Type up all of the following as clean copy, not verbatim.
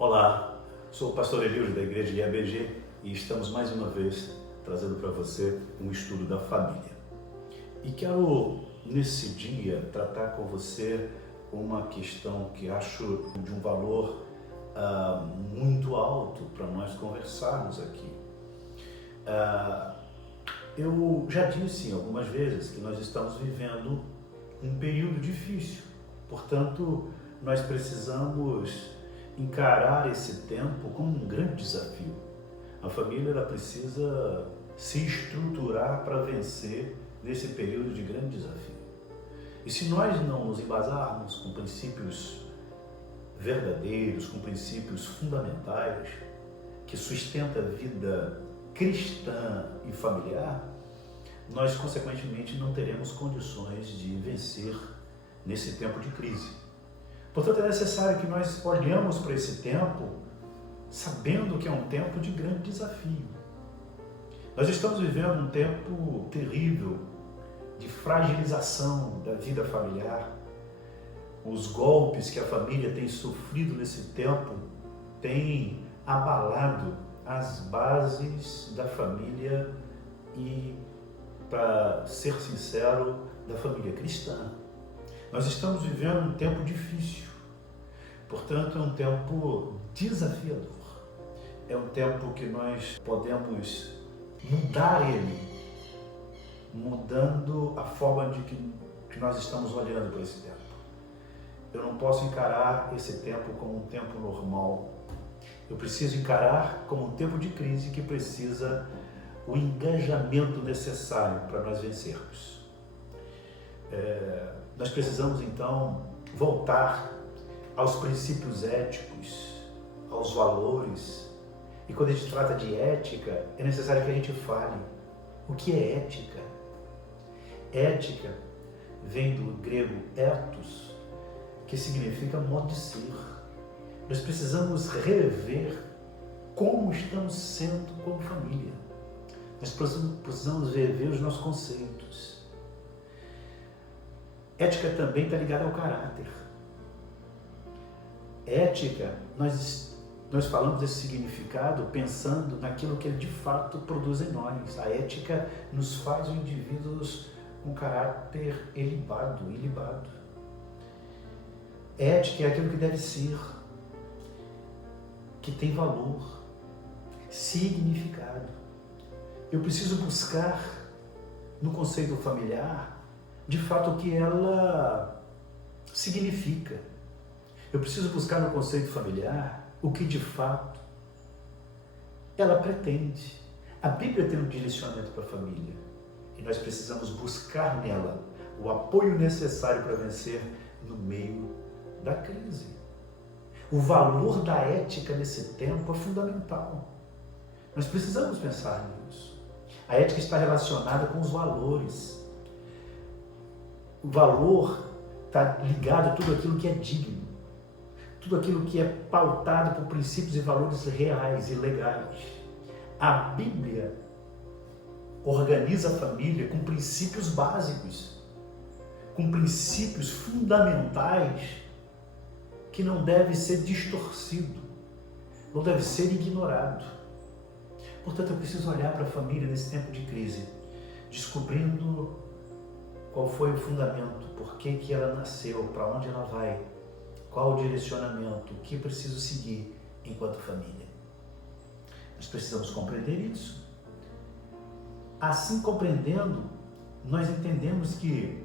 Olá, sou o pastor Elírio da igreja IABG e estamos mais uma vez trazendo para você um estudo da família. E quero nesse dia tratar com você uma questão que acho de um valor muito alto para nós conversarmos aqui. Eu já disse algumas vezes que nós estamos vivendo um período difícil, portanto nós precisamos encarar esse tempo como um grande desafio. A família ela precisa se estruturar para vencer nesse período de grande desafio. E se nós não nos embasarmos com princípios verdadeiros, com princípios fundamentais que sustentam a vida cristã e familiar, nós consequentemente não teremos condições de vencer nesse tempo de crise. Portanto, é necessário que nós olhemos para esse tempo sabendo que é um tempo de grande desafio. Nós estamos vivendo um tempo terrível de fragilização da vida familiar. Os golpes que a família tem sofrido nesse tempo têm abalado as bases da família e, para ser sincero, da família cristã. Nós estamos vivendo um tempo difícil, portanto é um tempo desafiador. É um tempo que nós podemos mudar ele, mudando a forma de que nós estamos olhando para esse tempo. Eu não posso encarar esse tempo como um tempo normal. Eu preciso encarar como um tempo de crise que precisa o engajamento necessário para nós vencermos. Nós precisamos então voltar aos princípios éticos, aos valores. E quando a gente trata de ética, é necessário que a gente fale o que é ética. Ética vem do grego ethos, que significa modo de ser. Nós precisamos rever como estamos sendo como família. Nós precisamos rever os nossos conceitos. Ética também está ligada ao caráter. Ética, nós falamos desse significado pensando naquilo que ele de fato produz em nós. A ética nos faz indivíduos com caráter ilibado. Ética é aquilo que deve ser, que tem valor, significado. Eu preciso buscar no conceito familiar de fato o que ela significa. Eu preciso buscar no conceito familiar o que de fato ela pretende. A Bíblia tem um direcionamento para a família e nós precisamos buscar nela o apoio necessário para vencer no meio da crise. O valor da ética nesse tempo é fundamental. Nós precisamos pensar nisso. A ética está relacionada com os valores. O valor está ligado a tudo aquilo que é digno, tudo aquilo que é pautado por princípios e valores reais e legais. A Bíblia organiza a família com princípios básicos, com princípios fundamentais que não deve ser distorcido, não deve ser ignorado. Portanto, eu preciso olhar para a família nesse tempo de crise, descobrindo qual foi o fundamento, por que ela nasceu, para onde ela vai, qual o direcionamento, o que preciso seguir enquanto família. Nós precisamos compreender isso. Assim compreendendo, nós entendemos que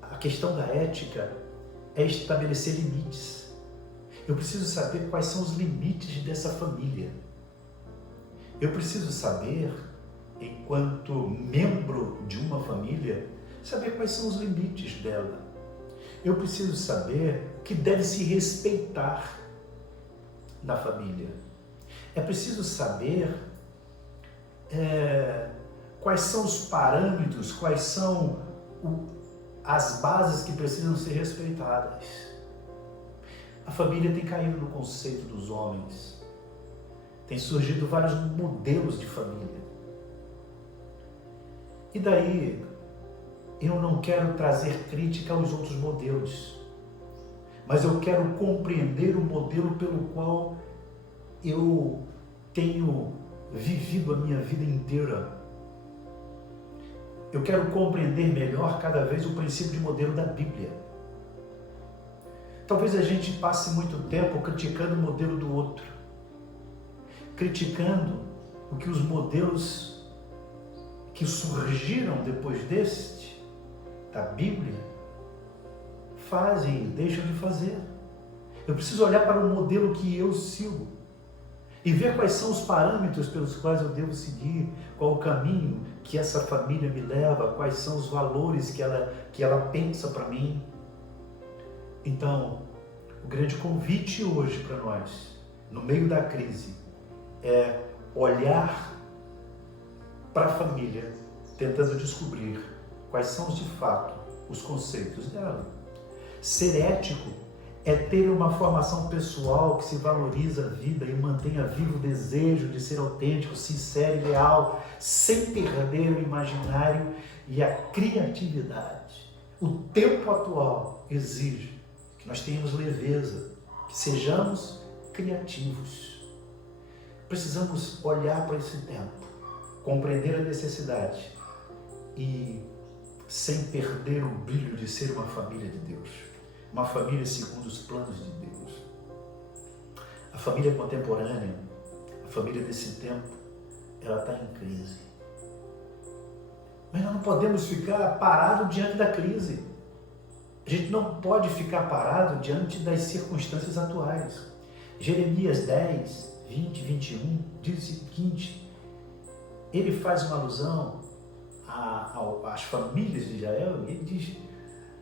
a questão da ética é estabelecer limites. Eu preciso saber quais são os limites dessa família. Eu preciso saber, enquanto membro de uma família, saber quais são os limites dela. Eu preciso saber o que deve se respeitar na família. É preciso saber quais são os parâmetros, quais são as bases que precisam ser respeitadas. A família tem caído no conceito dos homens. Tem surgido vários modelos de família. E daí, eu não quero trazer crítica aos outros modelos, mas eu quero compreender o modelo pelo qual eu tenho vivido a minha vida inteira. Eu quero compreender melhor cada vez o princípio de modelo da Bíblia. Talvez a gente passe muito tempo criticando o modelo do outro, criticando o que os modelos que surgiram depois deste, da Bíblia, fazem e deixam de fazer. Eu preciso olhar para o modelo que eu sigo e ver quais são os parâmetros pelos quais eu devo seguir, qual o caminho que essa família me leva, quais são os valores que ela pensa para mim. Então, o grande convite hoje para nós, no meio da crise, é olhar para a família, tentando descobrir quais são de fato os conceitos dela. Ser ético é ter uma formação pessoal que se valoriza a vida e mantenha vivo o desejo de ser autêntico, sincero e leal, sem perder o imaginário e a criatividade. O tempo atual exige que nós tenhamos leveza, que sejamos criativos. Precisamos olhar para esse tempo, compreender a necessidade e sem perder o brilho de ser uma família de Deus. Uma família segundo os planos de Deus. A família contemporânea, a família desse tempo, ela está em crise. Mas nós não podemos ficar parados diante da crise. A gente não pode ficar parado diante das circunstâncias atuais. Jeremias 10, 20, 21 diz o seguinte, ele faz uma alusão às famílias de Israel, e ele diz: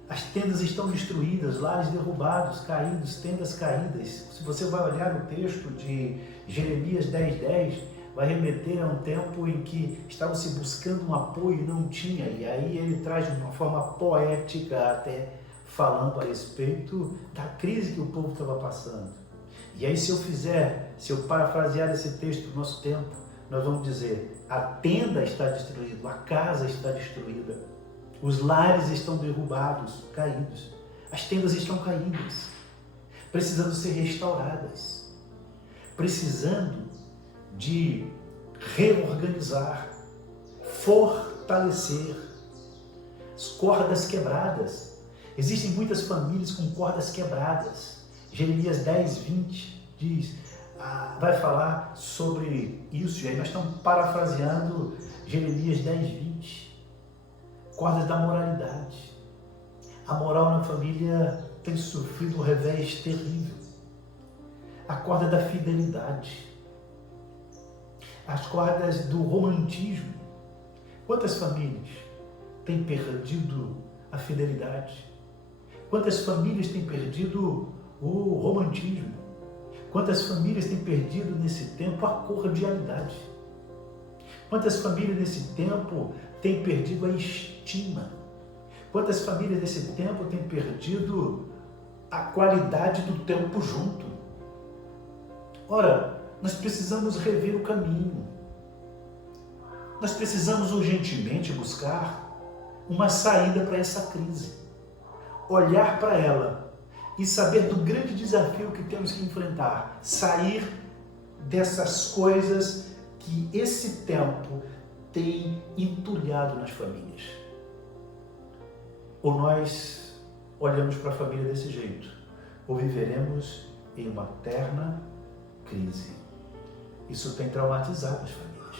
as tendas estão destruídas, lares derrubados, caídos, tendas caídas. Se você vai olhar o texto de Jeremias 10:10, vai remeter a um tempo em que estavam se buscando um apoio e não tinha. E aí ele traz de uma forma poética até falando a respeito da crise que o povo estava passando. E aí se eu parafrasear esse texto do nosso tempo, nós vamos dizer: a tenda está destruída, a casa está destruída. Os lares estão derrubados, caídos. As tendas estão caídas, precisando ser restauradas, precisando de reorganizar, fortalecer. As cordas quebradas. Existem muitas famílias com cordas quebradas. Jeremias 10, 20 diz, vai falar sobre isso. E aí nós estamos parafraseando Jeremias 10, 20. Cordas da moralidade. A moral na família tem sofrido um revés terrível. A corda da fidelidade. As cordas do romantismo. Quantas famílias têm perdido a fidelidade? Quantas famílias têm perdido o romantismo? Quantas famílias têm perdido nesse tempo a cordialidade? Quantas famílias nesse tempo têm perdido a estima? Quantas famílias nesse tempo têm perdido a qualidade do tempo junto? Ora, nós precisamos rever o caminho. Nós precisamos urgentemente buscar uma saída para essa crise. Olhar para ela e saber do grande desafio que temos que enfrentar. Sair dessas coisas que esse tempo tem entulhado nas famílias. Ou nós olhamos para a família desse jeito, ou viveremos em uma eterna crise. Isso tem traumatizado as famílias.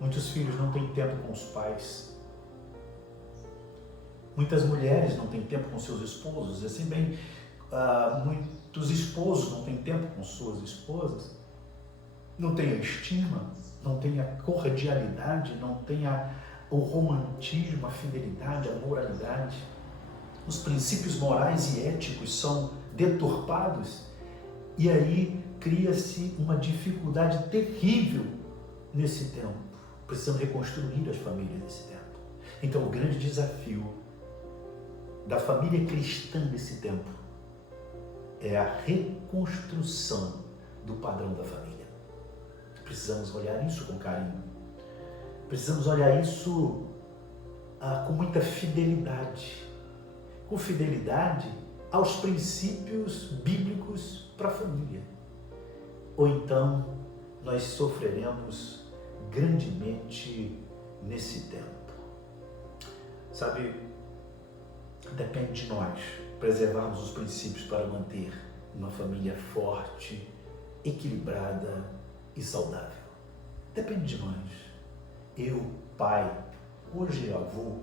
Muitos filhos não têm tempo com os pais. Muitas mulheres não têm tempo com seus esposos. Assim bem, muitos esposos não têm tempo com suas esposas. Não tem a estima, não tem a cordialidade, não tem o romantismo, a fidelidade, a moralidade. Os princípios morais e éticos são deturpados e aí cria-se uma dificuldade terrível nesse tempo. Precisamos reconstruir as famílias nesse tempo. Então o grande desafio da família cristã nesse tempo é a reconstrução do padrão da família. Precisamos olhar isso com carinho. Precisamos olhar isso com muita fidelidade. Com fidelidade aos princípios bíblicos para a família. Ou então nós sofreremos grandemente nesse tempo. Sabe, depende de nós preservarmos os princípios para manter uma família forte, equilibrada e saudável. Depende de nós. Eu, pai, hoje avô,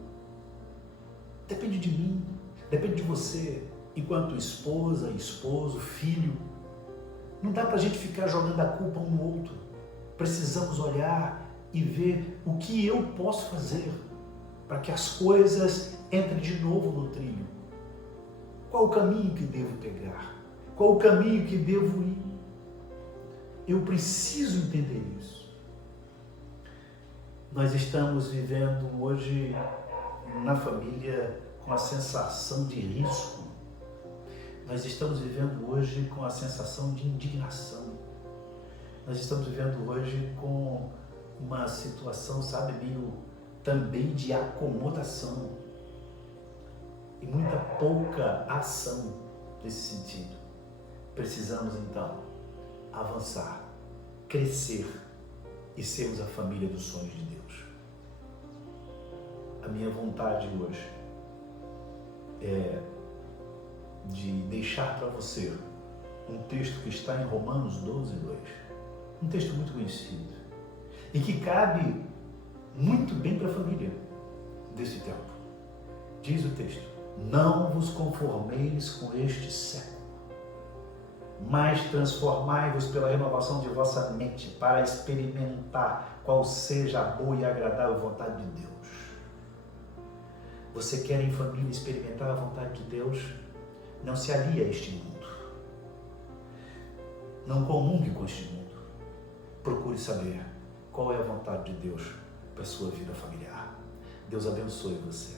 depende de mim, depende de você, enquanto esposa, esposo, filho. Não dá para a gente ficar jogando a culpa um no outro. Precisamos olhar e ver o que eu posso fazer para que as coisas entrem de novo no trilho. Qual o caminho que devo pegar? Qual o caminho que devo ir? Eu preciso entender isso. Nós estamos vivendo hoje na família com a sensação de risco. Nós estamos vivendo hoje com a sensação de indignação. Nós estamos vivendo hoje com uma situação, sabe, meio também de acomodação e muita pouca ação nesse sentido. Precisamos então avançar, crescer e sermos a família dos sonhos de Deus. A minha vontade hoje é de deixar para você um texto que está em Romanos 12:2, um texto muito conhecido e que cabe muito bem para a família desse tempo. Diz o texto: não vos conformeis com este século, mas transformai-vos pela renovação de vossa mente, para experimentar qual seja a boa e agradável vontade de Deus. Você quer em família experimentar a vontade de Deus? Não se alie a este mundo. Não comungue com este mundo. Procure saber qual é a vontade de Deus para a sua vida familiar. Deus abençoe você.